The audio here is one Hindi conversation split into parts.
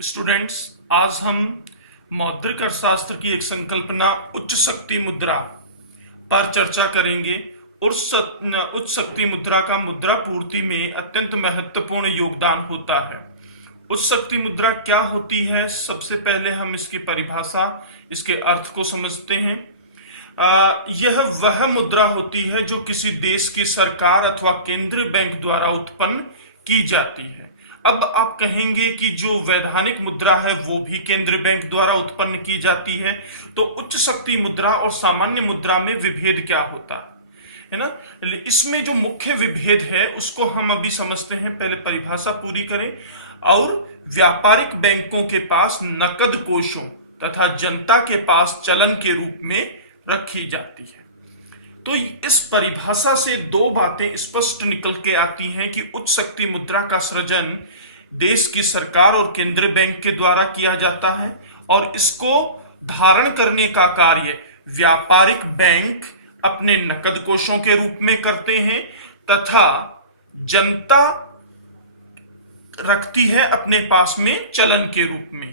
स्टूडेंट्स, आज हम मौद्रिक अर्थशास्त्र की एक संकल्पना उच्च शक्ति मुद्रा पर चर्चा करेंगे। उच्च शक्ति मुद्रा का मुद्रा पूर्ति में अत्यंत महत्वपूर्ण योगदान होता है। उच्च शक्ति मुद्रा क्या होती है? सबसे पहले हम इसकी परिभाषा, इसके अर्थ को समझते हैं। यह वह मुद्रा होती है जो किसी देश की सरकार अथवा केंद्रीय बैंक द्वारा उत्पन्न की जाती है। अब आप कहेंगे कि जो वैधानिक मुद्रा है वो भी केंद्रीय बैंक द्वारा उत्पन्न की जाती है, तो उच्च शक्ति मुद्रा और सामान्य मुद्रा में विभेद क्या होता है ना? इसमें जो मुख्य विभेद है उसको हम अभी समझते हैं। पहले परिभाषा पूरी करें। और व्यापारिक बैंकों के पास नकद कोषों तथा जनता के पास चलन के रूप में रखी जाती है। तो इस परिभाषा से दो बातें स्पष्ट निकल के आती हैं कि उच्च शक्ति मुद्रा का सृजन देश की सरकार और केंद्रीय बैंक के द्वारा किया जाता है और इसको धारण करने का कार्य व्यापारिक बैंक अपने नकद कोषों के रूप में करते हैं तथा जनता रखती है अपने पास में चलन के रूप में।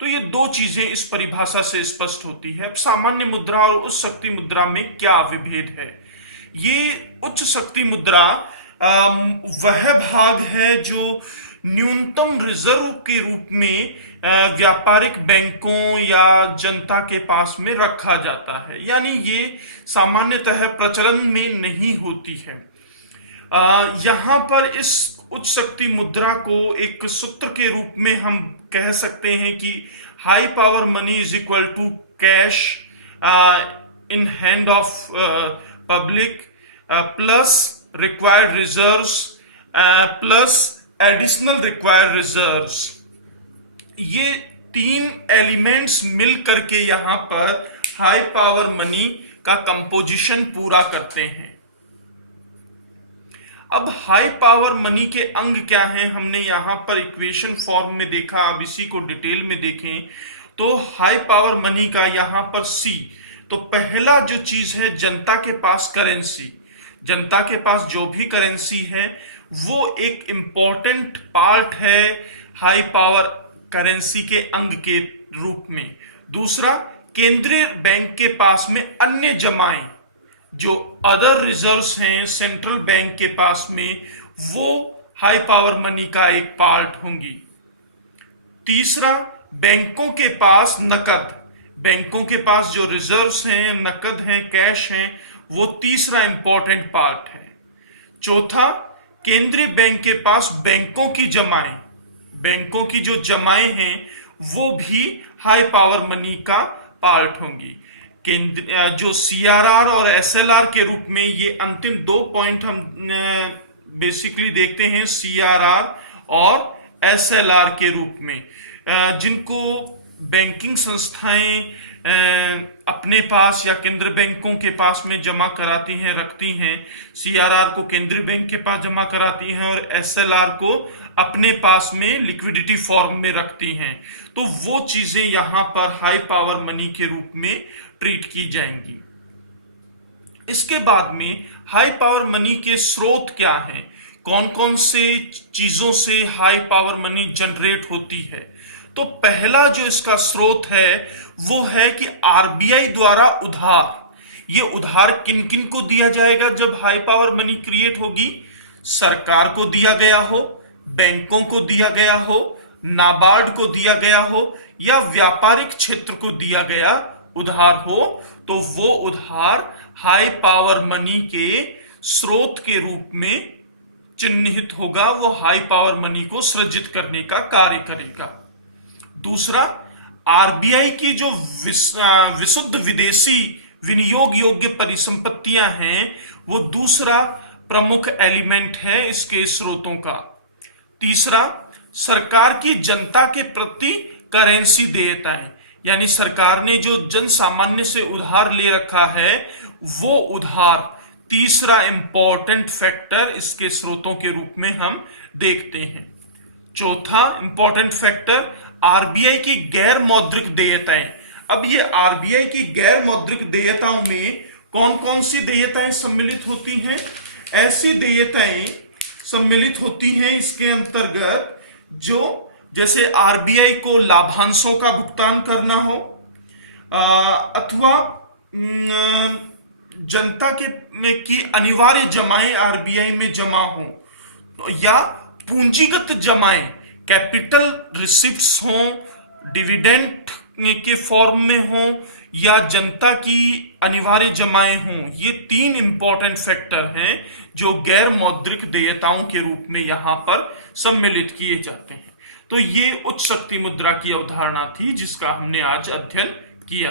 तो ये दो चीजें इस परिभाषा से स्पष्ट होती है। अब सामान्य मुद्रा और उच्च शक्ति मुद्रा में क्या विभेद है? ये उच्च शक्ति मुद्रा वह भाग है जो न्यूनतम रिजर्व के रूप में व्यापारिक बैंकों या जनता के पास में रखा जाता है, यानी ये सामान्यतः प्रचलन में नहीं होती है। यहाँ पर इस उच्च शक्ति मुद्रा को एक सूत्र के रूप में हम कह सकते हैं कि high power money is equal to cash in hand of public plus required reserves plus additional required reserves. ये तीन एलिमेंट्स मिल करके यहाँ पर हाई पावर मनी का कंपोजिशन पूरा करते हैं। अब हाई पावर मनी के अंग क्या हैं? हमने यहां पर इक्वेशन फॉर्म में देखा। अब इसी को डिटेल में देखें तो हाई पावर मनी का यहां पर सी, तो पहला जो चीज है जनता के पास करेंसी। जनता के पास जो भी करेंसी है वो एक इंपॉर्टेंट पार्ट है हाई पावर करेंसी के अंग के रूप में। दूसरा, केंद्रीय बैंक के पास में अन्य जमाएं जो अदर रिजर्व्स हैं सेंट्रल बैंक के पास में, वो हाई पावर मनी का एक पार्ट होंगी। तीसरा, बैंकों के पास नकद, बैंकों के पास जो रिजर्व्स हैं, नकद हैं, कैश हैं, वो तीसरा इंपॉर्टेंट पार्ट है। चौथा, केंद्रीय बैंक के पास बैंकों की जमाएं, बैंकों की जो जमाएं हैं वो भी हाई पावर मनी का पार्ट होंगी। जो सीआरआर और एसएलआर के रूप में, ये अंतिम दो पॉइंट हम बेसिकली देखते हैं सीआरआर और एसएलआर के रूप में, जिनको बैंकिंग संस्थाएं अपने पास या केंद्रीय बैंकों के पास में जमा कराती हैं, रखती हैं। सीआरआर को केंद्रीय बैंक के पास जमा कराती हैं और एसएलआर को अपने पास में लिक्विडिटी फॉर्म में रखती हैं। तो वो चीजें यहां पर हाई पावर मनी के रूप में ट्रीट की जाएंगी। इसके बाद में हाई पावर मनी के स्रोत क्या हैं? कौन कौन से चीजों से हाई पावर मनी जनरेट होती है? तो पहला जो इसका स्रोत है वो है कि आरबीआई द्वारा उधार। ये उधार किन किन को दिया जाएगा जब हाई पावर मनी क्रिएट होगी? सरकार को दिया गया हो, बैंकों को दिया गया हो, नाबार्ड को दिया गया हो या व्यापारिक क्षेत्र को दिया गया उधार हो, तो वो उधार हाई पावर मनी के स्रोत के रूप में चिन्हित होगा। वो हाई पावर मनी को सृजित करने का कार्य करेगा। दूसरा, आरबीआई की जो विशुद्ध विदेशी विनियोग योग्य परिसंपत्तियां हैं, वो दूसरा प्रमुख एलिमेंट है इसके स्रोतों का। तीसरा, सरकार की जनता के प्रति करेंसी देयताएं, यानी सरकार ने जो जन सामान्य से उधार ले रखा है वो उधार, तीसरा इंपॉर्टेंट फैक्टर इसके स्रोतों के रूप में हम देखते हैं। चौथा इंपॉर्टेंट फैक्टर, आरबीआई की गैर मौद्रिक देयताएं। अब ये आरबीआई की गैर मौद्रिक देयताओं में कौन कौन सी देयताएं सम्मिलित होती हैं? ऐसी देयताएं सम्मिलित होती हैं इसके अंतर्गत जो जैसे आरबीआई को लाभांशों का भुगतान करना हो, अथवा जनता के में की अनिवार्य जमाएं आरबीआई में जमा हो, या पूंजीगत जमाएं कैपिटल रिसिप्ट्स हो, डिविडेंड के फॉर्म में हो, या जनता की अनिवार्य जमाएं हों, ये तीन इंपॉर्टेंट फैक्टर हैं जो गैर मौद्रिक देयताओं के रूप में यहां पर सम्मिलित किए जाते हैं। तो ये उच्च शक्ति मुद्रा की अवधारणा थी जिसका हमने आज अध्ययन किया।